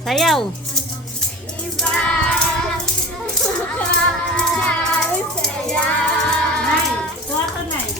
Sayaw. Nay, tuwa ka, Nay.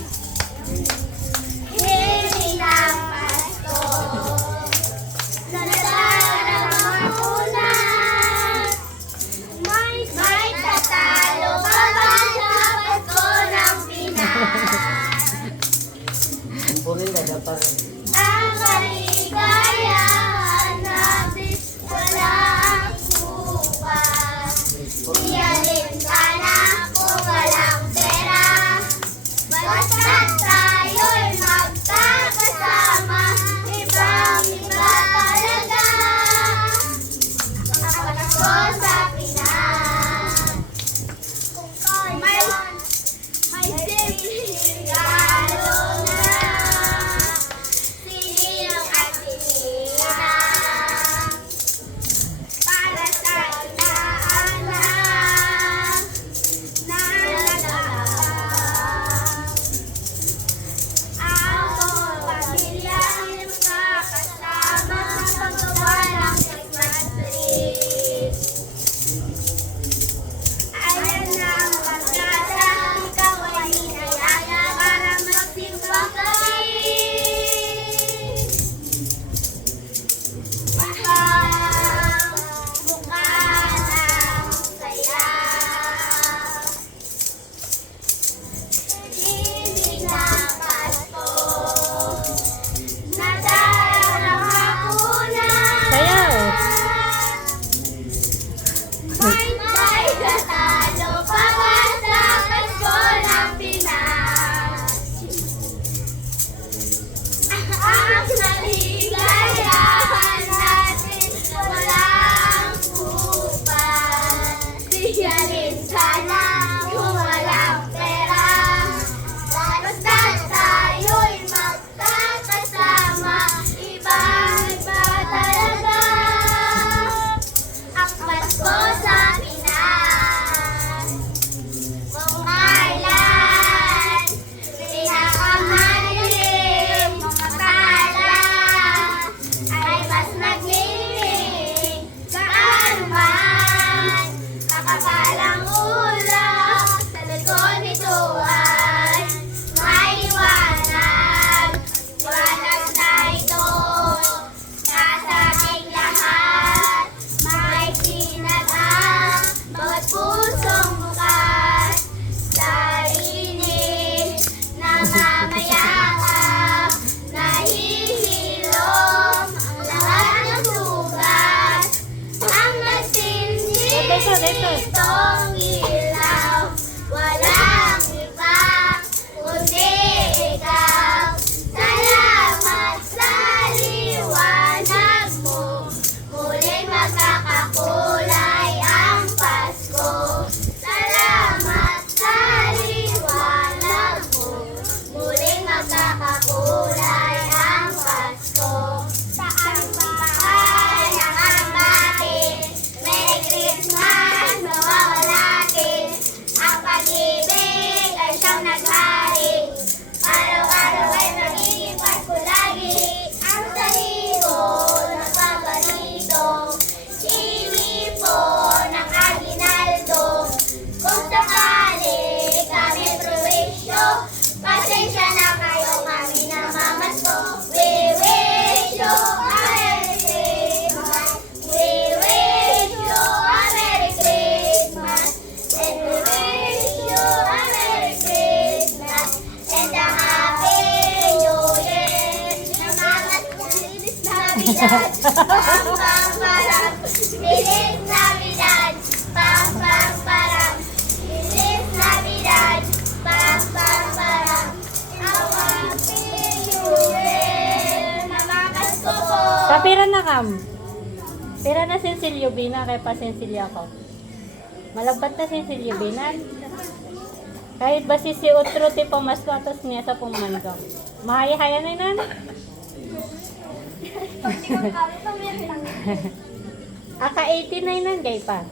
Ang kaligayahan natin walang sukat. Iyalin ka na kung walang pera. Basta't tayo'y magkakasama. Ibang-iba talaga ang Pasko sa Pinas. May sigalo na sinilang at sinilang para sa inaanak na nalalang. Ako, pamilya, ay magkakasama sa paggawa ng Christmas tree. Ayan na ang pagkasa, ikaw ay hinayaya para magsimba kami. Ibang mukha ng saya. Hindi na Pasko, nadarama ko na. Sayaw. May tatalo pa ba sa Pasko ng Pinas? Ang kaligayahan natin walang upan. Siyalin sana kung walang pera. Basta't tayo'y magkakasama. Ibang-iba talaga ang Pasko sa Pinas. Kung kailan pinakamalilim mga tala ay mas naglilimig saan man kakapalang ulap sa likod nito ay maiwanag. Liwanag na ito nasa ating lahat. May sinatang bawat pusong bukas. Sarili na mamayakap, nahihilom ang lahat ng sugat. Ang matindi itong ilaw, walang iba kundi ikaw. Salamat sa liwanag mo, muling magkakakulay ang Pasko. Salamat sa liwanag mo, muling magkakakulay ang Pasko. Saan bahay ang ambati? Merry Christmas, mawawalakin. Ang pag-ibig ay siyang naghari. Araw-araw ay magiging Pasko lagi. Ang saligo ng paborito, inipon ng aginaldo. Kung sakali kami prowisyo, pasensya na kayo kami na mamasko. We wish you a Merry Christmas. We wish you a Merry Christmas. And we wish you a Merry Christmas. And a Happy New Year. Namamas, Feliz Navidad. Pam pam param. Feliz Navidad. Pam pam param. Feliz Navidad. Pam pam param. A Happy New Year. Namamas ko po. Kapira na, Kam. Pira na Sensilyo Bina, kaya pa Sensilyo ako. Malagpat na Sensilyo Binan. Kahit ba si Utro ti pamasko atas niya sa pumanggam. Mahaya-haya na yun. Aka 89 nan gay pa.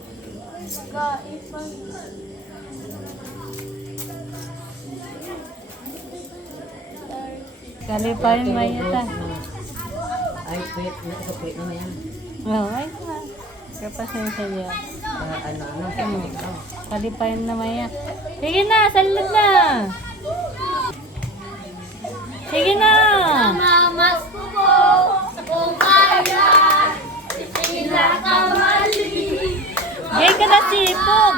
Kalipain mo yata. Ay, pwede na yan. Oh, ay. Kay pa Cecilia. Ano? Kalipayan na maya. Sige na, salad na. Sige na. Mamas ko po, kung kaya, pinakamali. Gay ka na sipog.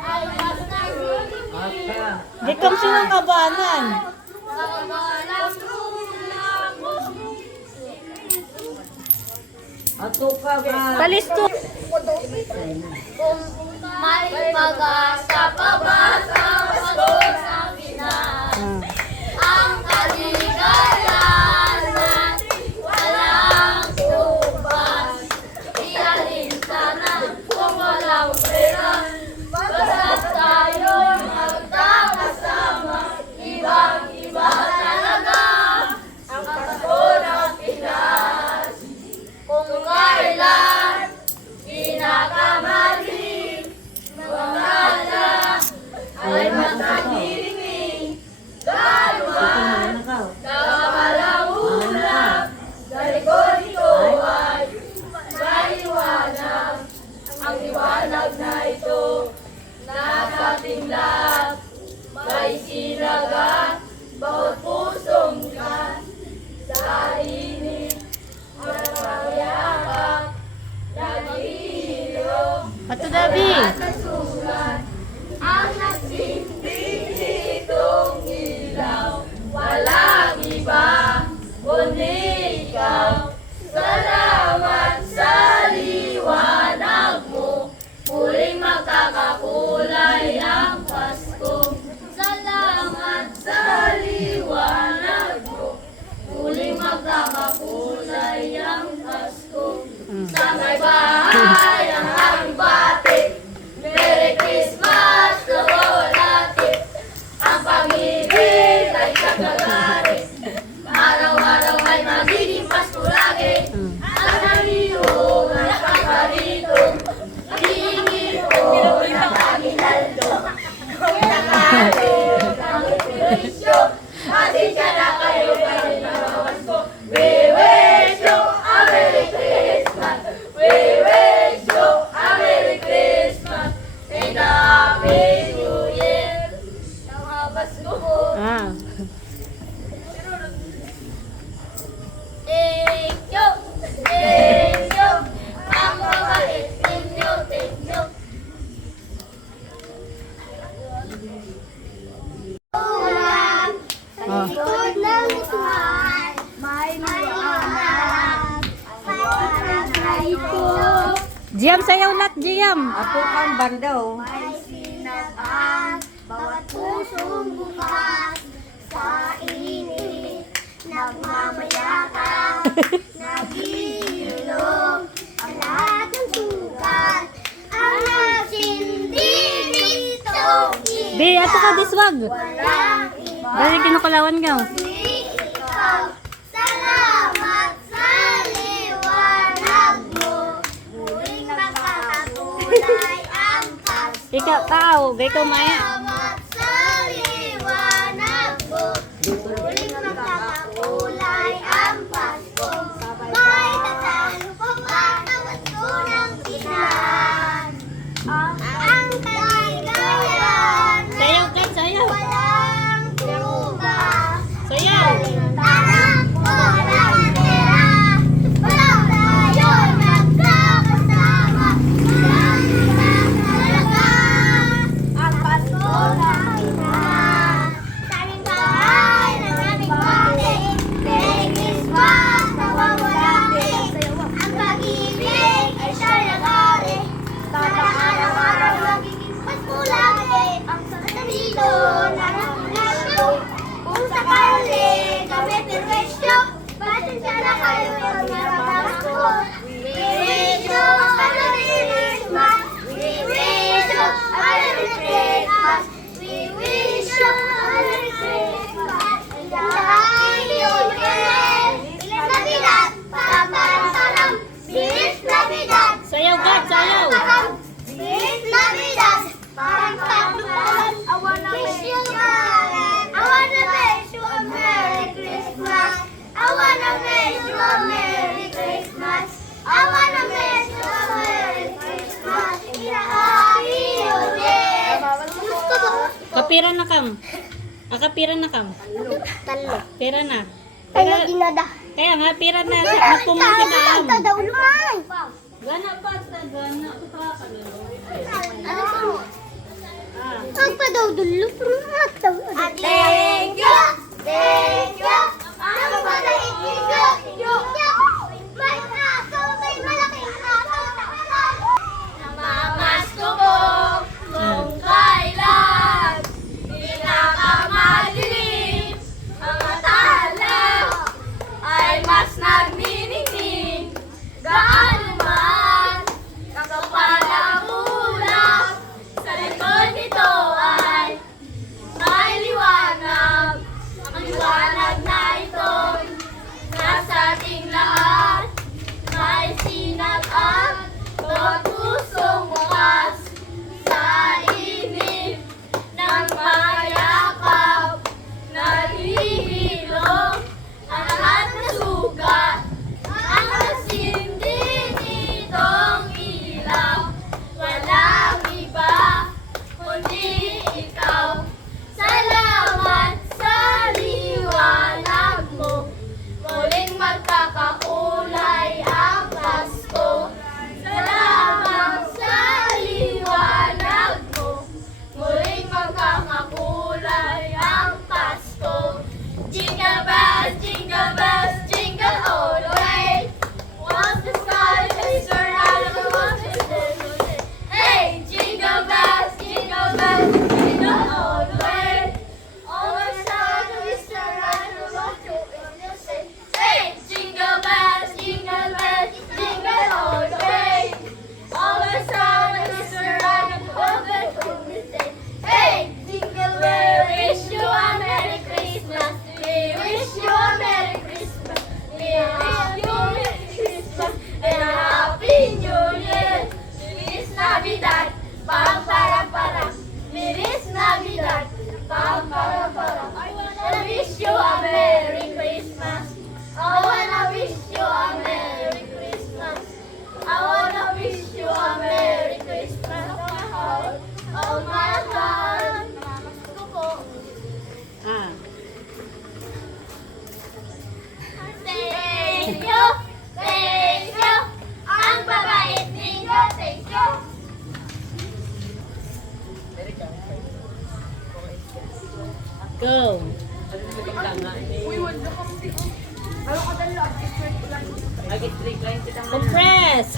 Ay basta Di kang sinang kabanan. Ato ka ba? Palisto. Kung may pag-asa pa ba sa pagod sa Pinas, ang kaligayahan walang subas. Ialin sana kung walang pera, basta't tayo'y magkakasama. Ibang-iba talaga ang Pasko ng Pinas. Kung kailan pinakamali, mamala ay matahimik. Galuhan, kakalaunan, sa likod ito ay maliwanag. Ang liwanag na ito, nasa tinglag, may sinagat, bawat pusong ka, sa init, nagpapayakap, naghihirap, Pato Dabi. nasugat, ang nagsindi itong ilaw. Walang iba, kundi ikaw. Salamat sa liwanag mo, muling magkakakulay ang Pasko. Salamat sa liwanag mo, muling magkakakulay ang Pasko. Sa may bahay ang aming bati, Merry Christmas na wawalati. Ang pag-ibig ay sagagari, araw-araw ay magiging Pasko lagi. Ang naniyong at pagparito, hingin ko ng Aguinaldo. Nakalit ang presyo, pasensya na kayo kahit narawas ko. We wish you a Merry Christmas. We wish you a Merry Christmas and a Happy New Year. Nakabas ko po. Ah. Thank you. Thank you. Ang mabait ninyo. Thank you. Ulan, sa likod ng usahan, may liwanag. Parang sa ito, Jiyam sayaw nat, Jiyam. Ato kang bandaw. may sinabang. Bawat pusong bukas sa init, nagmamayakap, nag-iilong. Ang lahat ng sukat, ang nagsindi dito. Di, ato ka diswag. Walang iba. Dali kinukulawan ka. Kundi ikaw. Salamat sa liwanag mo. Muling magkakakulay ang Pasko. Ikaw, tao, gay ka maya. Salamat sa liwanag mo. Muling magkakakulay ang Pasko. May tatalo pa ba ang Pasko ng Pinas? Ang kaligayahan Sayaw ka, sayaw. walang tuba. Sayaw. Anak ko lang pera, walang tayo nagkakasama. Walang talaga ang Pasko ng Pinas. Sa aming bahay, ng aming bati, Merry Christmas na wawalati. Ang pag-ibig ay siya'y nag-ari, para araw-araw magiging Pasko lagi. Ang sanadito na nakulito, kung sakali kami perwisyo, pasensya na kayo yung nararamdaman ko. We wish you a Merry Christmas. We wish you a Merry Christmas. We wish you a Merry Christmas. And a Happy New Year. Feliz Navidad. Pamparam. Feliz Navidad. Sayaw ka, sayaw. Feliz Navidad. Pamparam. I wanna wish you a Merry Christmas. I wanna wish you a Merry Christmas. I wanna wish you a Merry Akapira na kam. Akapira na kam. Talo. Pira na. Kaya Pira, ginada. kaya nga, pira na. Nagpuman si maam. Daw lumay. Gana pa, gana. Ano po? Ah. Agpa daw dulo. Thank you. Thank you. Ang malaking thank you. May aso, may malaking aso. Namamasko ko kung kailan pinakamadilim ang matala ay mas nagniningning gaano man kakapal ang ulap sa likod nito ay may liwanag. Ang liwanag na ito nasa ating lahat. May sinag at pusong wakas sa inip ng mayakap. Nalihilo ang lahat na sugat. Ang nasindi nitong ilaw. Walang iba kundi ikaw. Salamat sa liwanag mo. Muling magkakakulay ang Pasko. Salamat sa liwanag mo. Muling magkakakulay ang Pasko. Jingle bells, jingle all the way. Once the sky is around, once the day. Hey, jingle bells, jingle all the way. Always sound of Easter and the road to the say. Hey, jingle bells, jingle all the way. Always sound of Easter and the road to the say. Hey, jingle bells, we wish you a Merry Christmas. We wish you a Merry Christmas. We wish you a Merry Christmas and a Happy New Year. Feliz Navidad, pam para para. Feliz Navidad, pam para para. I wanna wish you a Merry Christmas. I wanna wish you a Merry Christmas. I wanna wish you a Merry Christmas. Oh my God. Gusto ko. Ah. Thank you. Thank you. Ang babait ninyo. Thank you. Go. Compress.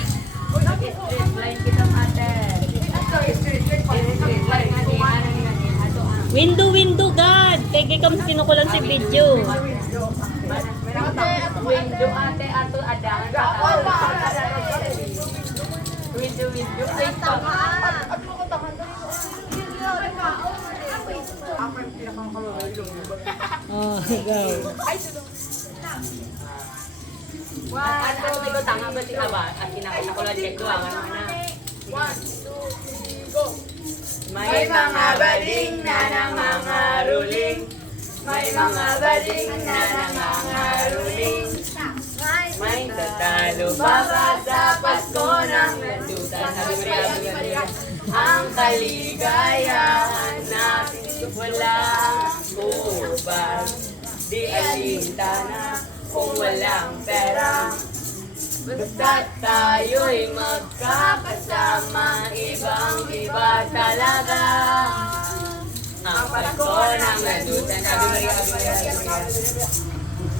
Window, God. Kaya kam sinukulan si video. Window ate ato adang. Window. Ay, tama. Oh, go. Ano may ko tanga ba si Aba? At kinakita ko lang check ko ang ano na. 1, 2, 3, go! May mga bading na nangangaruling. May mga bading na nangangaruling. May tatalo pa ba sa Pasko ng landutan? Sabi mo rin, ang kaligayahan natin walang hubad. Di alintana kung walang pera. Basta't tayo'y magkakasama, ibang-iba talaga. Ang Pasko ng landutan. Sabi mo rin, ito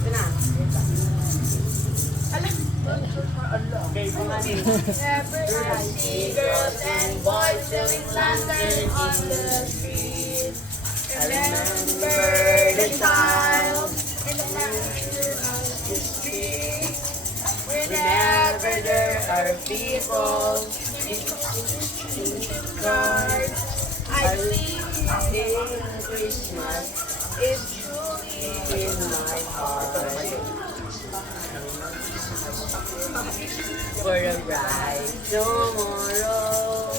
na. I see girls and boys selling lanterns on the street. Remember the child in the center of the street. Whenever there are people in cards, I believe in Christmas is truly in my heart. For a bright tomorrow,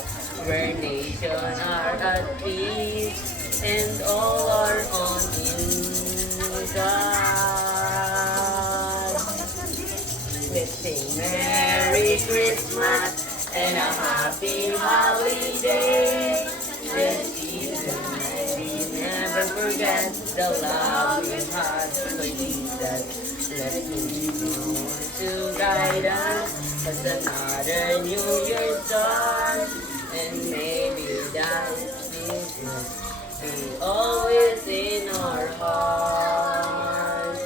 where nations are at peace and all are on in God. Let's sing Merry Christmas and a Happy Holiday. This season may be never forget the love we had for Jesus. Let me be the one to guide us as another New Year starts. And maybe that Jesus be always in our hearts.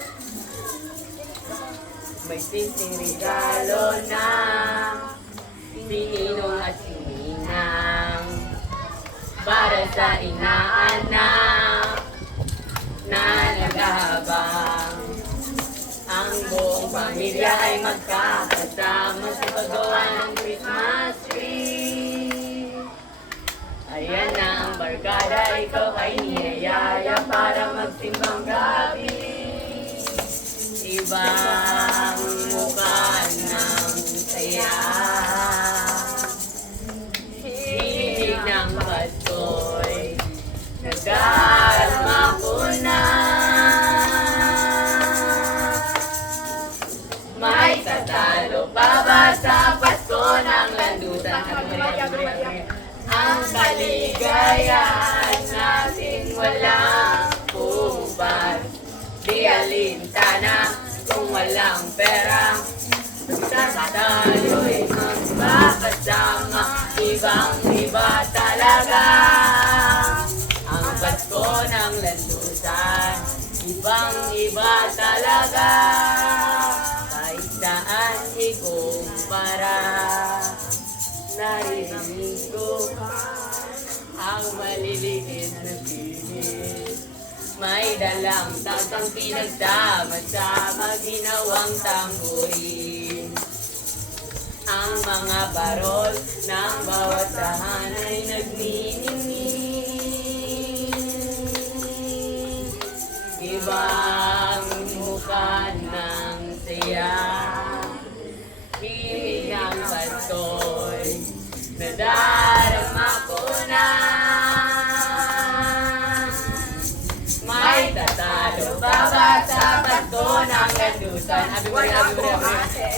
May simpleng regalo na sininong at sininang para sa inaanak na naghahabang. Ang buong pamilya ay magkakasama sa paggawa ng Christmas tree. Ayan na ang barkada, ikaw ay niyayaya para magsimbang gabi. Ibang mukha ng saya. Hilig ng Pasko'y nagdarama ko na. May tatalo pa ba sa Pasko ng landutan? Ang kaligayahan natin walang ubad. Di alintana kung walang pera. Basta tayo'y magkakasama, ibang-iba talaga. Ang Pasko ng landusan, ibang-iba talaga. Kahit saan ikumpara, narinig ko ang maliliit na pinis. May dalang tatang pinagsama-sama, ginawang tambuhin. Ang mga barol ng bawat tahanay nagniningning. Ibang mukha ng saya. Himig ng Pasko'y nadarama ko na. May tatalo pa ba sa Pasko ng landusan?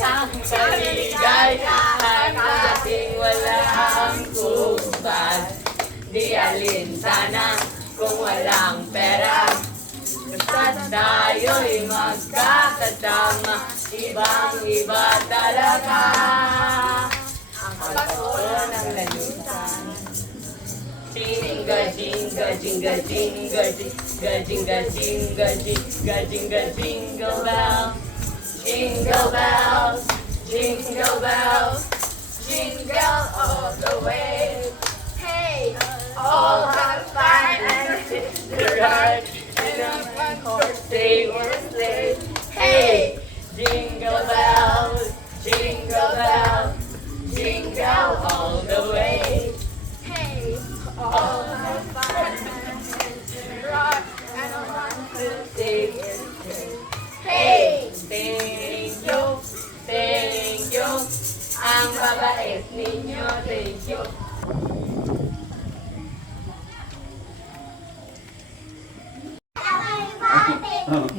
Ang kaligayahan nating walang kubad. Di alintana kung walang pera. Basta tayo'y magkakasama, ibang-iba talaga. Ang Pasko ng landusan. Jingle, jingle, jingle, jingle, jingle, jingle, jingle, jingle, jingle, jingle bells. Jingle bells, jingle bells, jingle all the way. Hey, all have fun and the ride in a one-horse they were sleigh. Hey, jingle bells, jingle all the way. Hey, all have fun and rock and a one-horse they were sleigh. Hey, thank you, ang babait ninyo, thank you.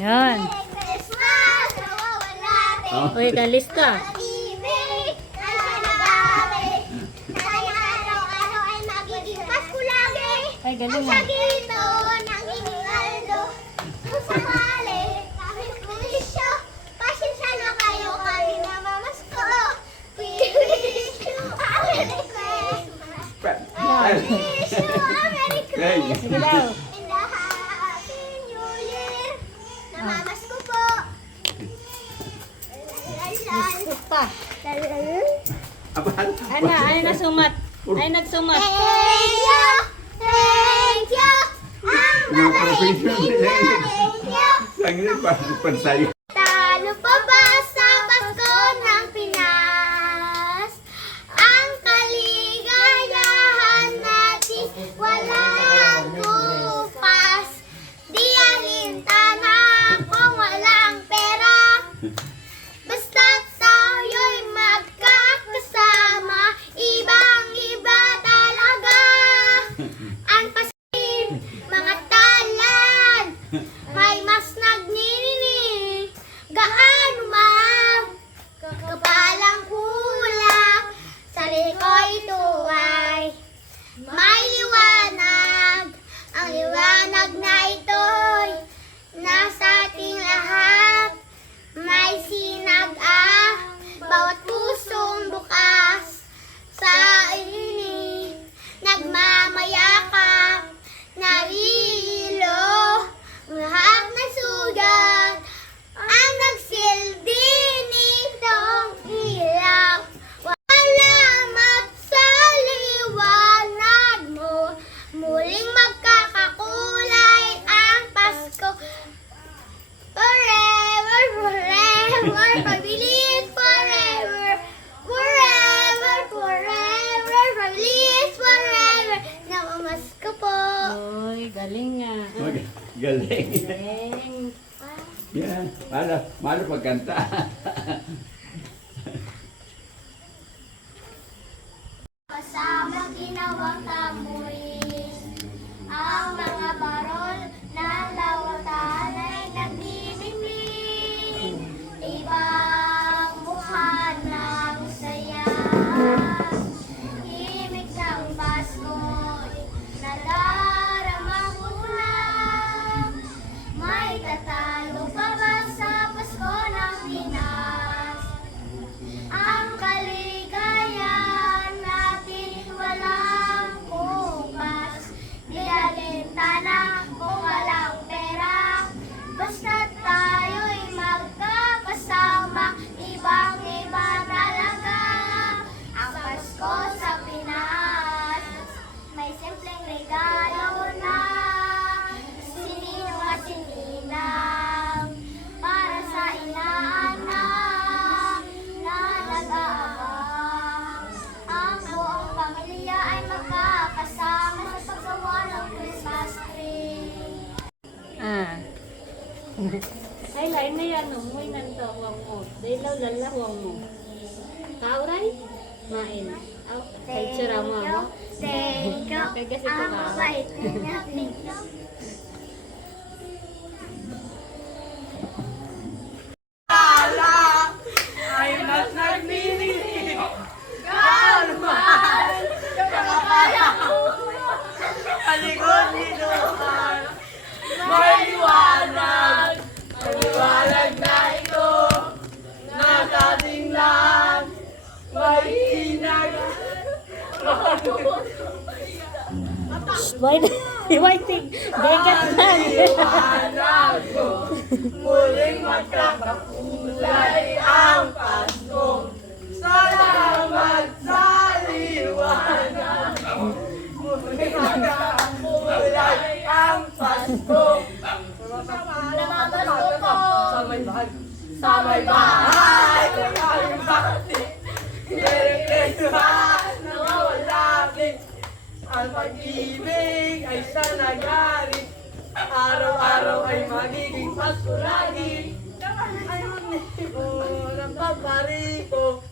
Yan. Christmas, nawawala Uy, galis ka. pag-ibig, ay nagabi. Kaya araw-araw ay magiging Pasko lagi. Ay, galing Ang ah. sagito ng Ingaldo. Kung sakali, kahit kulisyo, pasensya na kayo kami na mamasko. We wish you a Merry Christmas. We wish you a Merry Christmas. Sige daw. In the Happy New Year. Namamasko po. Gusto pa. Apaan? Ano na sumat? Ay, nagsumat. Thank you! Thank you! Ang babait ninyo, thank you! Sangin pa, pansayo. Talo pa ba sa Pasko ng Pinas? Ang kaligayahan natin walang kupas. Di alintana kung walang pera. Basta tayo'y magkakasama, ibang-iba talaga. Ang pasin, mga talad, may mas nagnininig. Galing nga. Galing. Galing. Yan. Malo pagkanta. Kasama ginawang tamburin, ang mga barol ng lawatan ay nagdidimlim. Ibang mukha ng saya, himig ng Pasko'y nadarama ko lang. May tatalo pa ba sa Pasko ng Pinas? Ang kaligayahan natin walang bukas. Nilalintana kung walang pera. Basta't tayo'y magkakasama, ibang-iba talaga ang Pasko sa Pinas. May simpleng regalo na sininong at sininang para sa inaanak na nag-aabang. Ang buong pamilya ay magkakasama sa paggawa ng Christmas tree. Ah. Ay, lain na yan. Umuwi na ito. Huwag mo. Dahil lala, huwag mo. Kauray? Main. Oh, kay tsura mo mo. Thank you. Kaya kasi Ang pagkawa. mabait niya. Thank you. Ay mas nagmimili. Kalman. Kaya ko. Palikod ni Luhan. May liwanag. Maliwanag na ito. Nakatinglan. May hinag. Waiting. Dekat lang. Liwanag ko. Muling magkakakulay ang Pasko. Salamat sa liwanag. Muling magkakakulay ang Pasko. Sa may bahay. Sa may bahay. Ang bakti. Merry Christmas. Nawawalapit. Ang pag-ibig ay siya nagaling. Araw-araw ay magiging Pasko lagi. Ay magnipo ng papariko.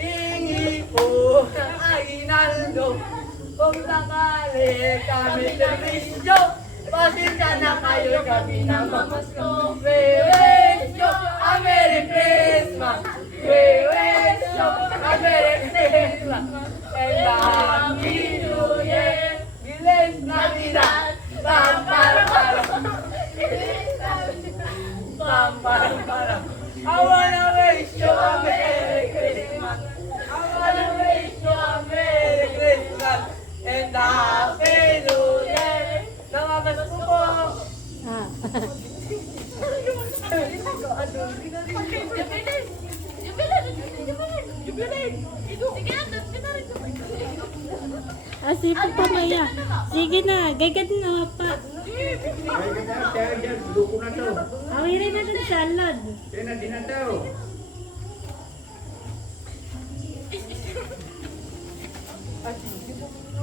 Hingi po ng aginaldo. Kung sakali kami servisyo, pasensya na kayo gabi ng mamasko. We wish you a Merry Christmas. We wish you a Merry Christmas. And a Happy New Year. Bilis Navidad. Pam-pam-pam. Pam-pam-pam. I wanna wish you a Merry Christmas. I wanna wish you a Merry Christmas. And a Happy New Year. Namamas ko po. Ah. Ah, sipag pa maya. Sige na, gagad na pa. Luko na to. Awirin na dun sa alod. Yan din na to.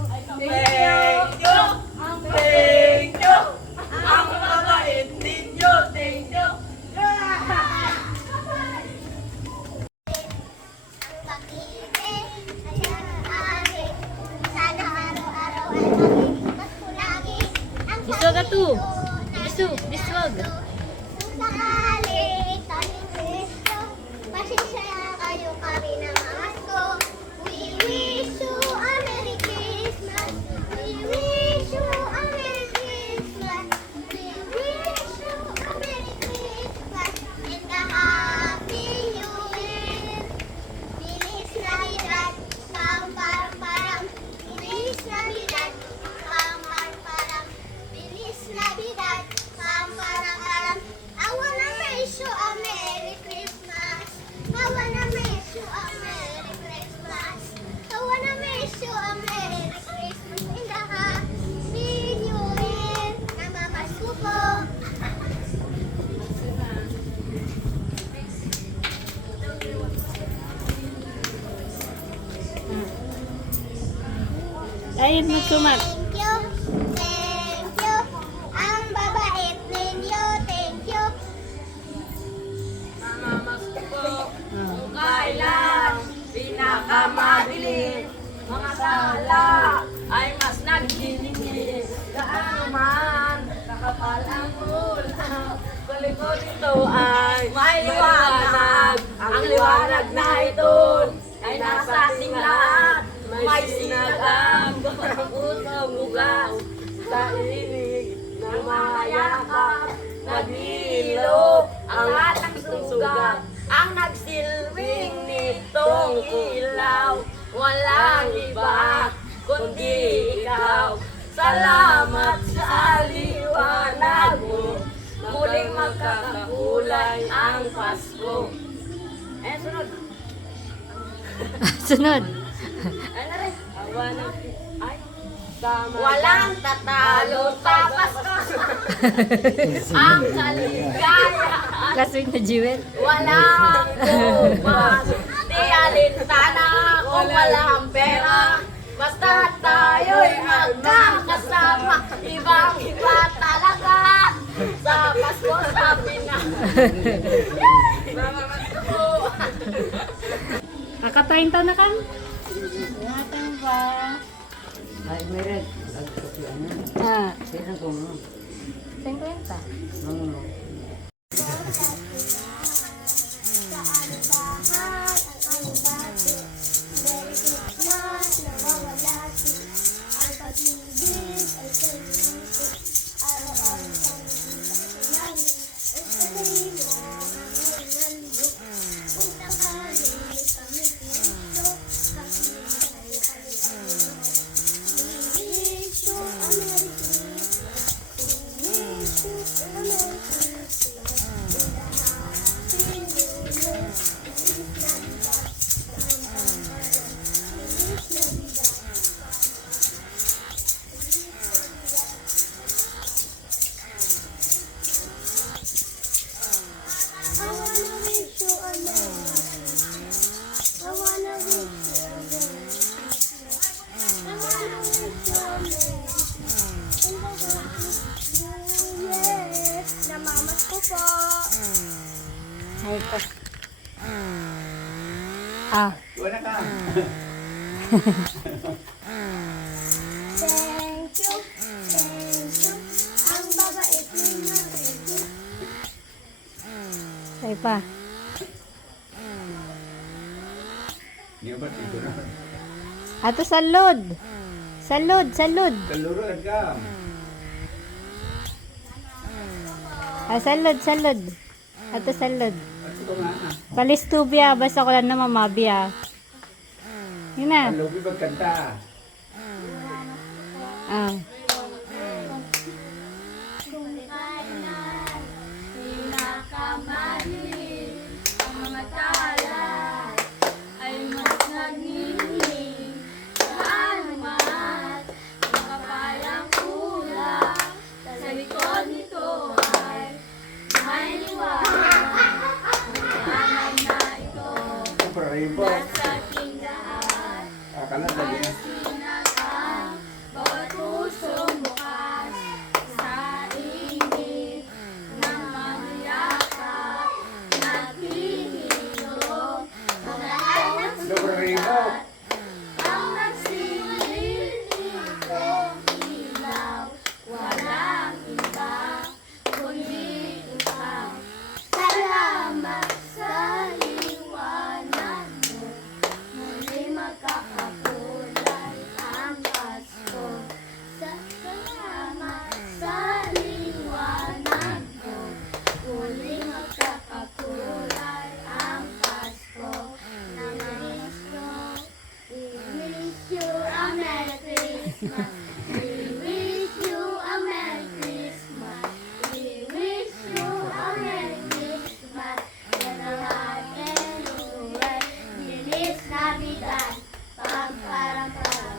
Thank you! Thank you! Ang mabait ninyo! Thank you! Pag-ibig ay ating sana araw-araw ay magiging Pasko lagi. Ang Biswag ka to. pag-ibig Biswag. kung sakali kaming Kristo, pasensya na kayo kami ng Pasko. We wish you a Merry Christmas. We wish you a Merry Christmas. We wish you a Merry Christmas and a Happy New Year. Bilis Navidad, pam-pam-param. Bilis Navidad, pam-pam-param. Bilis Navidad, pam-pam-param. I wanna wish you a Merry Christmas. I wanna wish you a Merry Christmas. I wanna wish you a Merry Christmas and a Happy New Year. Namamasko po. Ayun, magsumat. Thank you. Thank you. pinakamadilim. Mga tala ay mas nagdidinig. Gaano man kakapal ang ulan, kulikot ito ay may liwanag. Ang liwanag na ito ay nasa ating lahat. May sinagam, parang utang ugaw sa inig ng mga yakap. Nag-iilog ang lahat ng sugat. Ang nagsilbing nitong ilaw, walang iba kundi ikaw. Salamat sa liwanag mo, muling magkakakulay ang Pasko. Eh, sunod. Sunod. Ano rin? Awa ng... Ay, tama. Walang tatalo sa Pasko. Ang kaligayaan. Classmate na Jewel. Walang tumas. Di alintana kung walang pera. Basta tayo'y magkakasama. Ibang-iba talaga. Sa Pasko sa Pinas. Mga Pasko. Kakatayin taon na kan? Natin ba? Ay, meron. Nagkakiyan na. Ah, Sino ko mo? 50. Mangulo. Namamas ko po. Ay ko. Ah, Wala ka. Thank you. Thank you. Ang babait ninyo. Thank you. ay pa. Hindi ba dito na? Ato salud. Salud, salud. Kaluruan ka. Ah, salud, salud. Ato salud. At ito nga. Palistubya, basta ko lang na mamabya. Yun na. Kalubi magkanta. Ah. Kung kailan pinakamali ang mga talay ay mas nagnining saan man ang kapalang kulay sa likod nito ay may liwanag ang na ito Praribo. nasa tindahan. Akala dali na. Sinakang bawat pusong bukas sa init ng mga yakap naghihilom ang lahat ng Praribo. ang nagsilid nitong ilaw. Walang iba kundi ikaw. Salamat sa liwanag mo. Muli magkakakulay ang Pasko. Salamat sa liwanag mo. Muli magkakakulay ang Pasko. We wish you a Merry Christmas. We wish you a Merry Christmas. We wish you a Merry Christmas. And a happy New Year. Feliz Navidad. Pam param pam.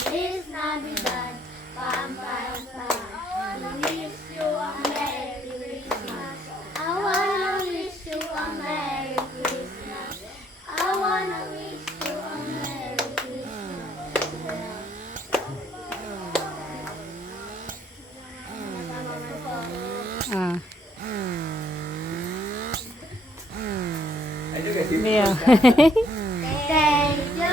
Feliz Navidad. Pam param pam. We wish you a Merry Christmas. I wanna wish you a Merry Christmas. I wanna wish you a Merry Christmas. Ah. Ay, di kasi. Leo. Thank you,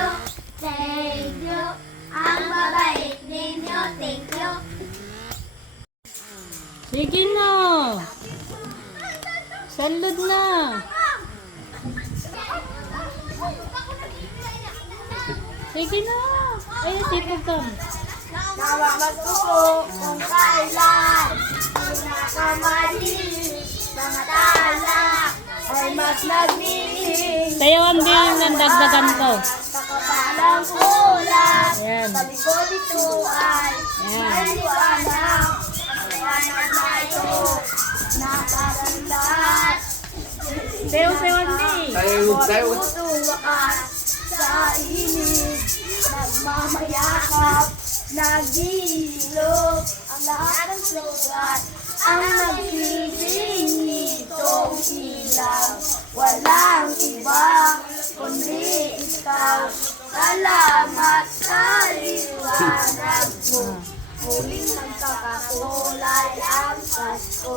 Sige na. Salud na. Sige na. Ay, sipag ka. Nawawas ko po kung kailan pinakamalinis mga tala ay mas nagniling. Sayawan din yung dagdagan ko. Kakapalang ulan Ayan. sa likod ito ay Ayan. may liwanag. Ang liwanag na ito nakarandas. Sayawan din. Tayo. Tutuwakas sa init, nagmamayakap, nagihilog, ang lahat ng sugat, ang nagsiling nitong ilaw. Walang iba, kundi ikaw, salamat sa liwanag mo. Muling magkakakulay ang Pasko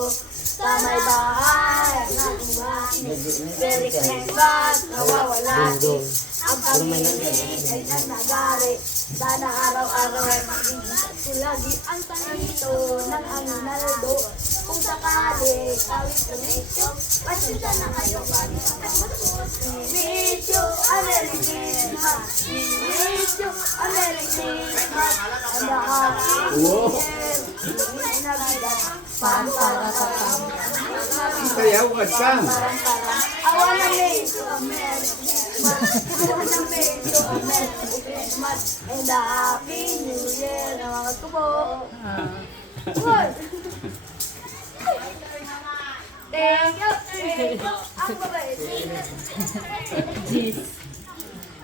sa may bahay ng iwasin. Merry Christmas, nawawala din. Ang pag-ibig ay nanagari. Sana araw-araw ay magiging sulagi ang tanito ng Aguinaldo. Kung sakali, kawit ng ito, pasensya na kayo kami sa pagmatos. We wish you a Merry Christmas. We wish you a Merry Christmas. And a Happy New Year. Feliz Navidad. Pam-pam-pam. Sayaw ka saan? I wanna make you a Merry Christmas. I wanna make you a Merry Christmas and a Happy New Year. Namangat ko po. What? Thank you. Thank you. Ang babait. Jeez.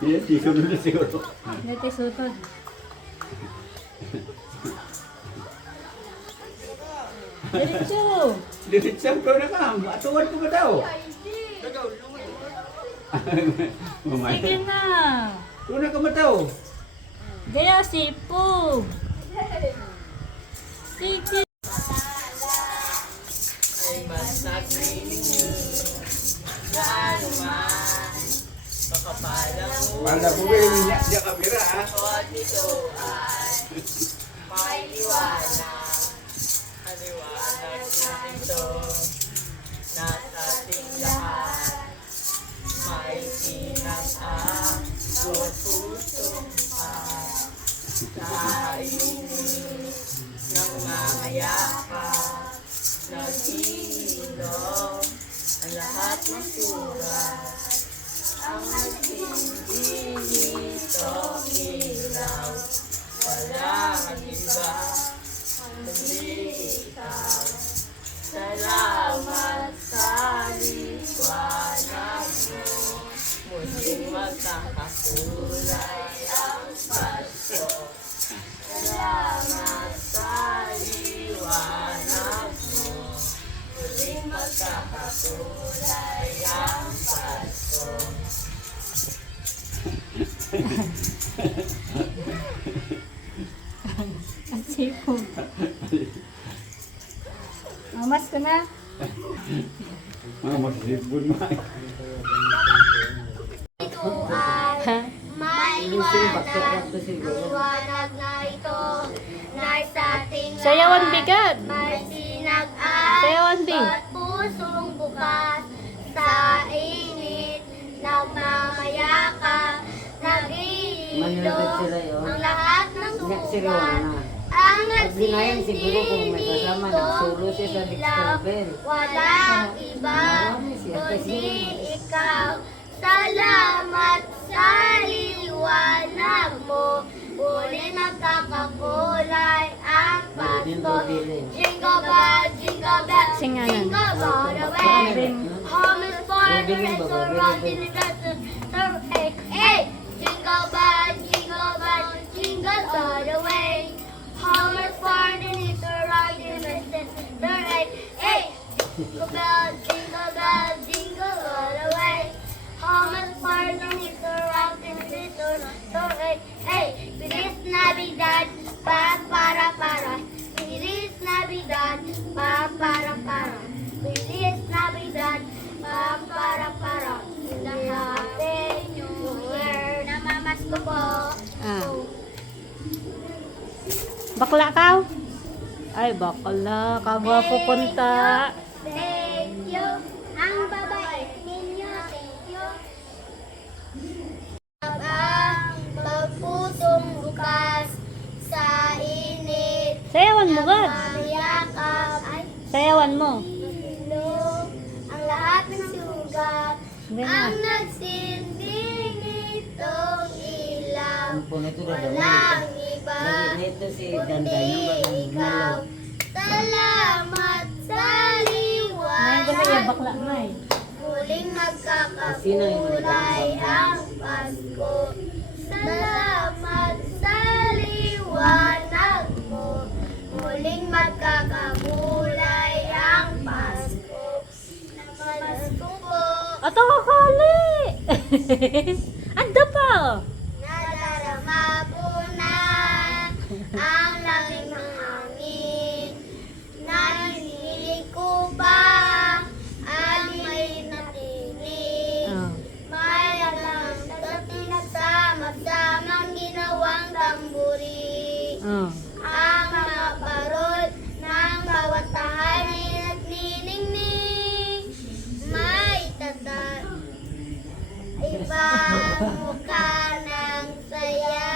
Yan, sisunod na siguro. Natisutod. Diretso. Diritsang ko na ka. Atuwan ko ba daw? Mamaya. Sige na. Tuna ka ba daw? Gaya sipog. Sige. Ay mas nagniling gaano man makapalang Wala po ba yung niya kapira ha? ulan ito ay may liwanag. Ang liwanag na ito nasa ating lahat. May sinang ang pusong at kainin ng mga yakap. Nag-iinom ang lahat ng surat. Ang nagtindi nitong ilaw. Walang iba, kundi ikaw. Salamat sa liwanag mo. Muling magkakakulay ang Pasko. Salamat sa liwanag mo. Muling magkakakulay ang Pasko. Ang sipog. Mamas ko na. Mga masipon mo. Ito ay Ha? may liwanag. Liwanag na ito na sa ating Sayawan lahat. bigat. May sinag-ay Sayawan bing. at pusong bukas sa init. Nagmamayakap, nag-iilog ang lahat ng sukat. Ang nagsisindi nagsulo siya sa ilaw. Discover. Walang iba, kundi ikaw. Salamat sa liwanag mo. Uli magkakakulay ang Pasko. Jingle bell, jingle bell, Singanan. jingle all the way. Home is for the rest around in the desert. Hey, hey, jingle bell, jingle all the way. Home is for the rest around in the desert. Hey, hey, jingle bell, jingle all the way. Home is for the rest around in the desert. Hey, Feliz Navidad, para. Feliz Navidad, para. Feliz Navidad, para. Happy New Year. Namamas ko po. Ah. Bakla ka? Ay, bakala. Kagwapo punta. Thank you. Ang babait ninyo. Thank you. Ang pagpusong bukas sa init. Sayawan mo, God. Mayakap ay Sayawan mo. tulog. Ang lahat ng sugat. Ganyan. Ang nagsindi nitong ilaw. Walang iba. Ito si Kundi ikaw. Salamat sa May liwanag. gumaya bakla, may. Muling magkakakulay ang Pasko. Salamat sa liwanag mo. Muling magkakakulay ang Pasko. Pasko po. Ato kakali! Anda pa! Nadarama ko na ang langit ng hangin. Narinig ko pa ang may natinig. Oh. May alam nagsama-samang ginawang tamburi. Oh. Ang mga parol ng bawat tahanin at niningning. May tatat. Ibang mukha ng saya.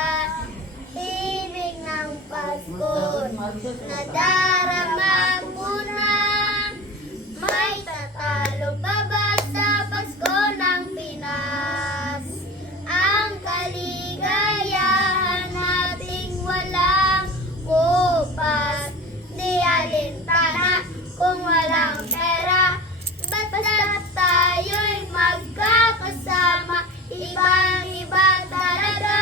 Ibig ng Pasko. Nadarama ko na. May tatalo pa ba sa Pasko ng Pinas? Ang kaligayahan nating walang kupas. Di alintana kung walang pera. Basta tayo'y magkakasama. Ibang-iba talaga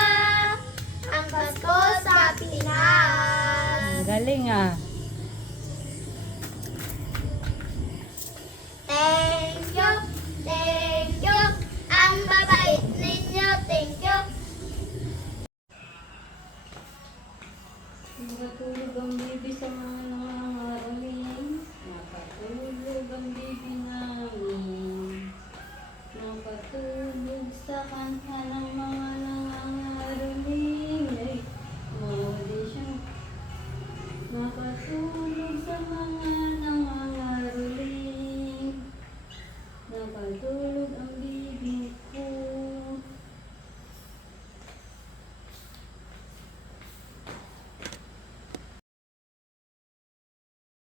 ang Pasko sa Pinas. Ang galing ah. Thank you, thank you. Ang babait ninyo, thank you. Nakatulog ang bibi sa mga nangangaroling. Nakatulog ang bibi namin. Nakatulog sa kanta ng mga nangangaroling. Ay, mawali siya. Nakatulog sa mga